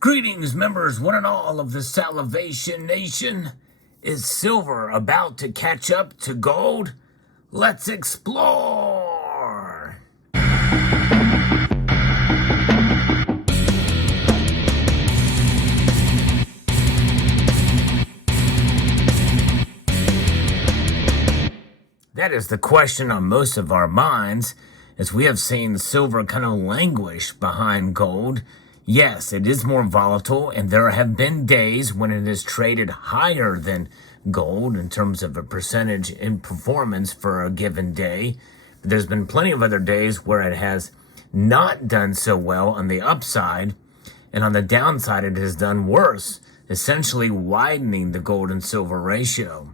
Greetings, members, one and all of the Salivation Nation. Is silver about to catch up to gold? Let's explore! That is the question on most of our minds, as we have seen silver kind of languish behind gold. Yes, it is more volatile, and there have been days when it is traded higher than gold in terms of a percentage in performance for a given day. But there's been plenty of other days where it has not done so well on the upside, and on the downside it has done worse, essentially widening the gold and silver ratio.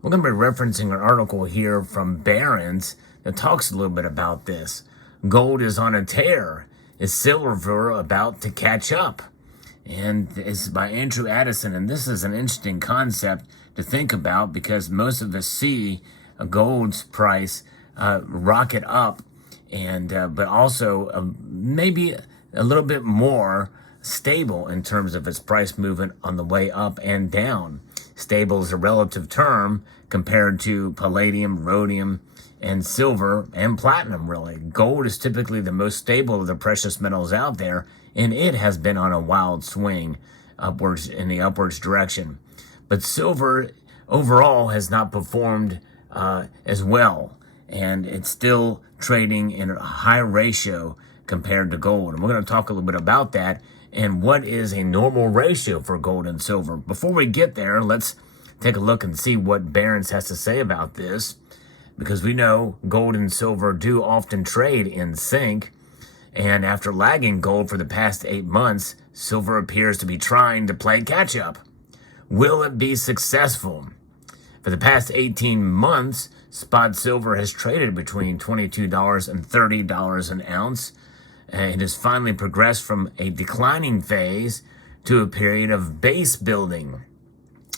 We're going to be referencing an article here from Barron's that talks a little bit about this. Gold is on a tear. Is silver about to catch up? And it's by Andrew Addison, and this is an interesting concept to think about because most of us see a gold's price rocket up, and but also maybe a little bit more stable in terms of its price movement on the way up and down. Stable is a relative term compared to palladium, rhodium, and silver and platinum, really. Gold is typically the most stable of the precious metals out there, and it has been on a wild swing upwards in the upwards direction. But silver overall has not performed as well, and it's still trading in a high ratio compared to gold. And we're going to talk a little bit about that and what is a normal ratio for gold and silver. Before we get there, let's take a look and see what Barron's has to say about this, because we know gold and silver do often trade in sync, and after lagging gold for the past 8 months, silver appears to be trying to play catch-up. Will it be successful? For the past 18 months, spot silver has traded between $22 and $30 an ounce. It has finally progressed from a declining phase to a period of base building.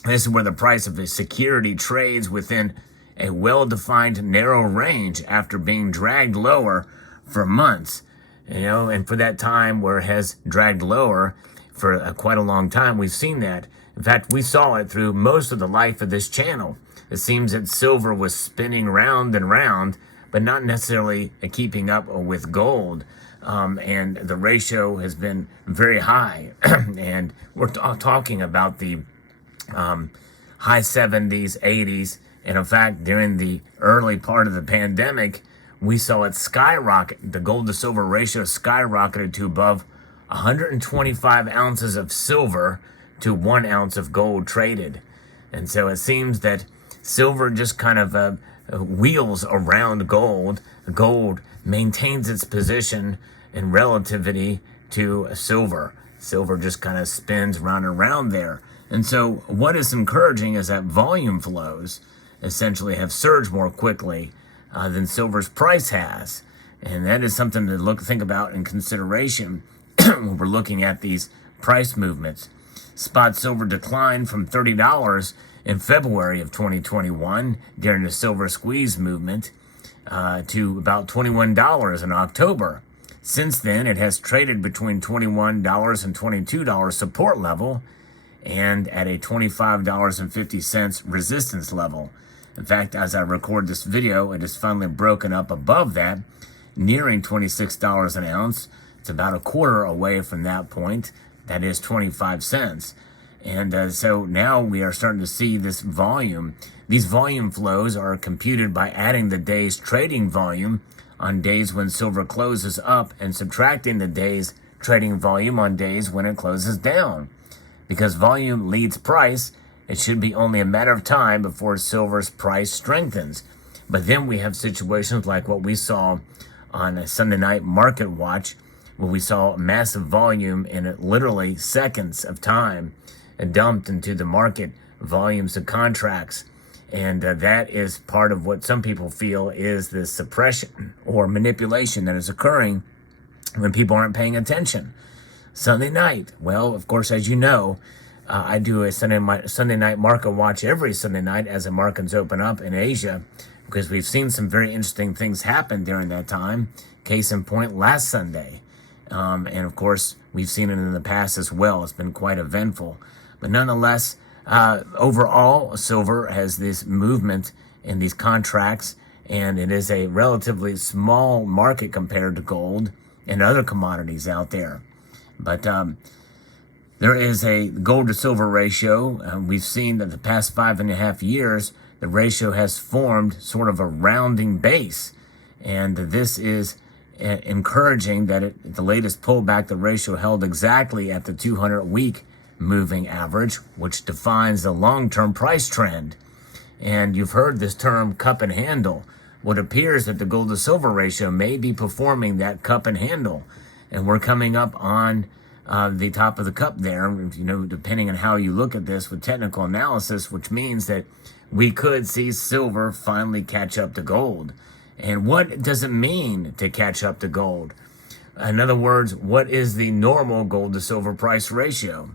This is where the price of a security trades within a well-defined narrow range after being dragged lower for months. And for that time where it has dragged lower for quite a long time, we've seen that. In fact, we saw it through most of the life of this channel. It seems that silver was spinning round and round, but not necessarily keeping up with gold. And the ratio has been very high. And we're talking about the high 70s, 80s. And in fact, during the early part of the pandemic, we saw it skyrocket. The gold to silver ratio skyrocketed to above 125 ounces of silver to 1 ounce of gold traded. And so it seems that silver just kind of wheels around gold. Gold maintains its position in relativity to silver. Silver just kind of spins round and round there. And so what is encouraging is that volume flows essentially have surged more quickly than silver's price has. And that is something to think about in consideration when we're looking at these price movements. Spot silver declined from $30 in February of 2021 during the silver squeeze movement to about $21 in October. Since then, it has traded between $21 and $22 support level and at a $25.50 resistance level. In fact, as I record this video, it is finally broken up above that, nearing $26 an ounce. It's about a quarter away from that point. That is 25 cents. And so now we are starting to see this volume. These volume flows are computed by adding the day's trading volume on days when silver closes up and subtracting the day's trading volume on days when it closes down. Because volume leads price, it should be only a matter of time before silver's price strengthens. But then we have situations like what we saw on a Sunday night market watch, where we saw massive volume in literally seconds of time and dumped into the market volumes of contracts. And that is part of what some people feel is the suppression or manipulation that is occurring when people aren't paying attention. Sunday night, well, of course, as you know, I do a Sunday night market watch every Sunday night as the markets open up in Asia, because we've seen some very interesting things happen during that time. Case in point, last Sunday. And of course, We've seen it in the past as well. It's been quite eventful. But nonetheless, overall, silver has this movement in these contracts, and it is a relatively small market compared to gold and other commodities out there. But there is a gold to silver ratio. We've seen that the past 5.5 years, the ratio has formed sort of a rounding base. And this is encouraging that at the latest pullback, the ratio held exactly at the 200-week moving average, which defines the long-term price trend. And you've heard this term cup and handle. What appears that the gold to silver ratio may be performing that cup and handle. And we're coming up on the top of the cup there, depending on how you look at this with technical analysis, which means that we could see silver finally catch up to gold. And what does it mean to catch up to gold? In other words, what is the normal gold to silver price ratio?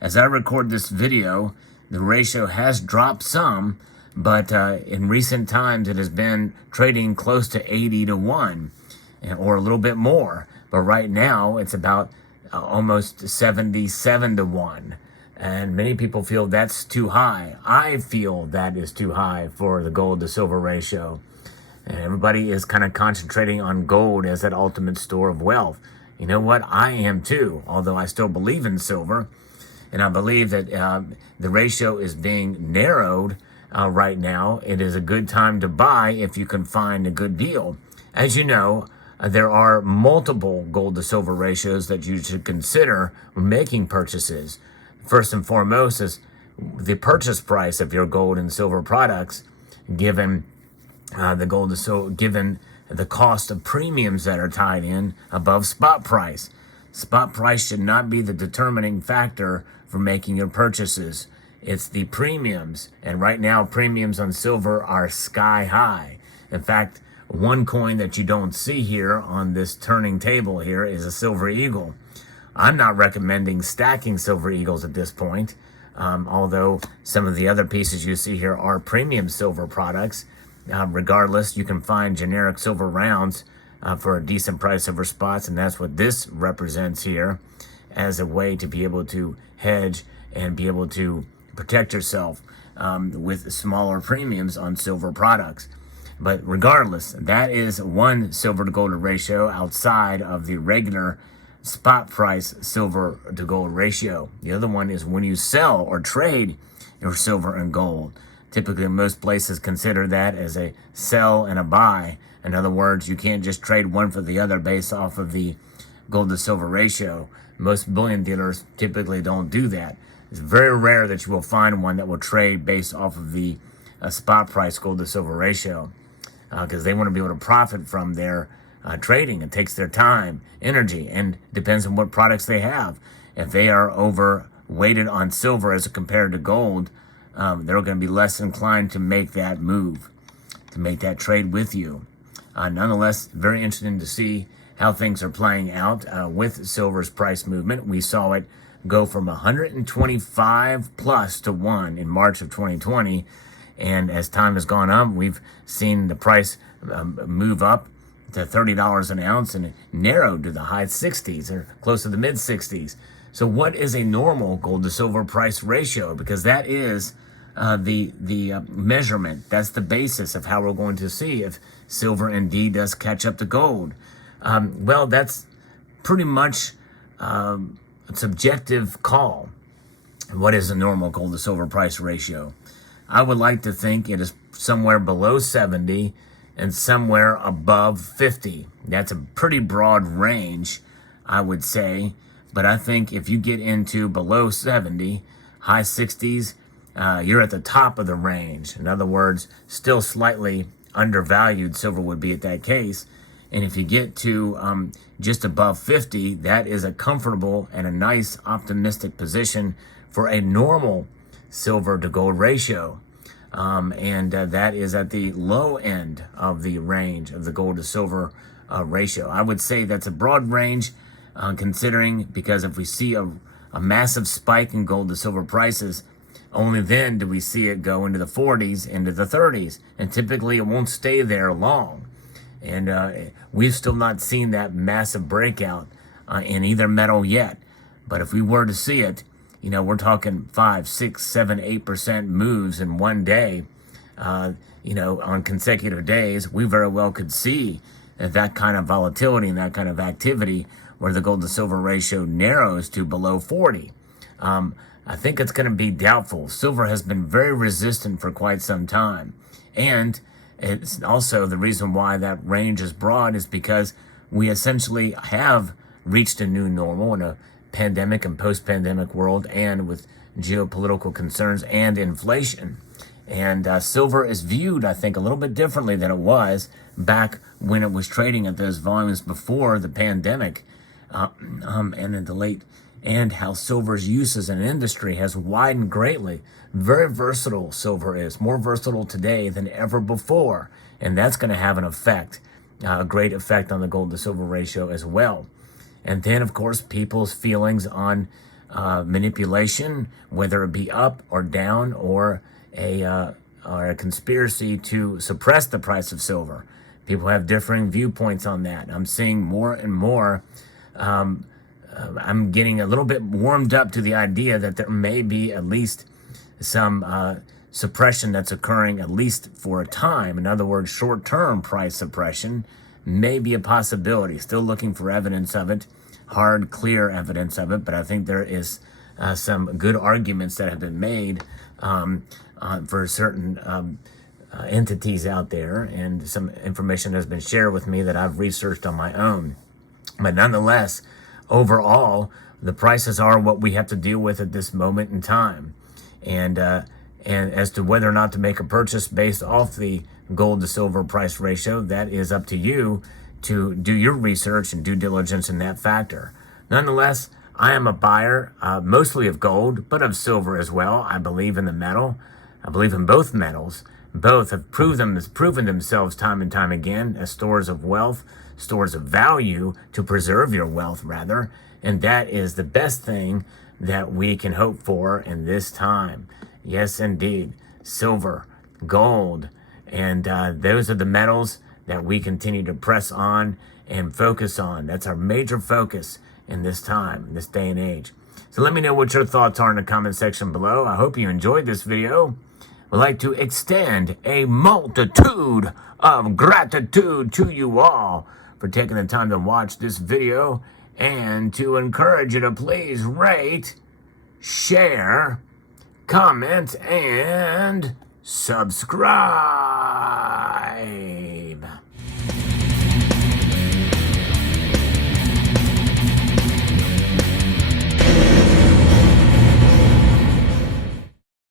As I record this video, the ratio has dropped some, but in recent times it has been trading close to 80 to 1 or a little bit more. But right now it's about almost 77 to 1. And many people feel that's too high. I feel that is too high for the gold to silver ratio. And everybody is kind of concentrating on gold as that ultimate store of wealth. You know what? I am too, although I still believe in silver. And I believe that the ratio is being narrowed right now. It is a good time to buy if you can find a good deal. As you know, there are multiple gold to silver ratios that you should consider when making purchases. First and foremost is the purchase price of your gold and silver products, given the gold to silver, given the cost of premiums that are tied in above spot price. Spot price should not be the determining factor for making your purchases. It's the premiums. And right now, premiums on silver are sky high. In fact, one coin that you don't see here on this turning table here is a silver eagle. I'm not recommending stacking silver eagles at this point, although some of the other pieces you see here are premium silver products. Regardless, you can find generic silver rounds for a decent price over spots, and that's what this represents here as a way to be able to hedge and be able to protect yourself with smaller premiums on silver products. But regardless, that is one silver to gold ratio outside of the regular spot price silver to gold ratio. The other one is when you sell or trade your silver and gold. Typically, most places consider that as a sell and a buy. In other words, you can't just trade one for the other based off of the gold to silver ratio. Most bullion dealers typically don't do that. It's very rare that you will find one that will trade based off of the spot price gold to silver ratio, because they want to be able to profit from their trading. It takes their time, energy, and depends on what products they have. If they are overweighted on silver as compared to gold, they're going to be less inclined to make that move, to make that trade with you. Nonetheless, very interesting to see how things are playing out with silver's price movement. We saw it go from 125 plus to 1 in March of 2020. And as time has gone on, we've seen the price move up to $30 an ounce, and it narrowed to the high 60s or close to the mid 60s. So what is a normal gold to silver price ratio? Because that is the measurement. That's the basis of how we're going to see if silver indeed does catch up to gold. Well, that's pretty much a subjective call. What is a normal gold to silver price ratio? I would like to think it is somewhere below 70 and somewhere above 50. That's a pretty broad range, I would say. But I think if you get into below 70, high 60s, you're at the top of the range. In other words, still slightly undervalued silver would be at that case. And if you get to just above 50, that is a comfortable and a nice optimistic position for a normal silver to gold ratio. And that is at the low end of the range of the gold to silver ratio. I would say that's a broad range, considering, because if we see a massive spike in gold to silver prices, only then do we see it go into the 40s, into the 30s. And typically it won't stay there long. And we've still not seen that massive breakout in either metal yet. But if we were to see it, we're talking 5, 6, 7, 8% moves in one day, on consecutive days. We very well could see that kind of volatility and that kind of activity where the gold to silver ratio narrows to below 40. I think it's going to be doubtful. Silver has been very resistant for quite some time. And it's also the reason why that range is broad is because we essentially have reached a new normal in a pandemic and post-pandemic world, and with geopolitical concerns and inflation. And silver is viewed, I think, a little bit differently than it was back when it was trading at those volumes before the pandemic, and in the late, and how silver's use as an industry has widened greatly. Very versatile silver is, more versatile today than ever before, and that's going to have an effect, a great effect on the gold to silver ratio as well. And then, of course, people's feelings on manipulation, whether it be up or down, or a conspiracy to suppress the price of silver. People have differing viewpoints on that. I'm seeing more and more. I'm getting a little bit warmed up to the idea that there may be at least some suppression that's occurring, at least for a time. In other words, short-term price suppression may be a possibility. Still looking for evidence of it, hard, clear evidence of it, but I think there is some good arguments that have been made for certain entities out there, and some information has been shared with me that I've researched on my own. But nonetheless, overall, the prices are what we have to deal with at this moment in time. And as to whether or not to make a purchase based off the gold to silver price ratio, that is up to you to do your research and due diligence in that factor. Nonetheless, I am a buyer, mostly of gold, but of silver as well. I believe in the metal. I believe in both metals. Both have proven themselves time and time again as stores of wealth, stores of value, to preserve your wealth, rather. And that is the best thing that we can hope for in this time. Yes, indeed. Silver, gold, and those are the metals that we continue to press on and focus on. That's our major focus in this time, in this day and age. So let me know what your thoughts are in the comment section below. I hope you enjoyed this video. Would like to extend a multitude of gratitude to you all for taking the time to watch this video, and to encourage you to please rate, share, comment, and subscribe.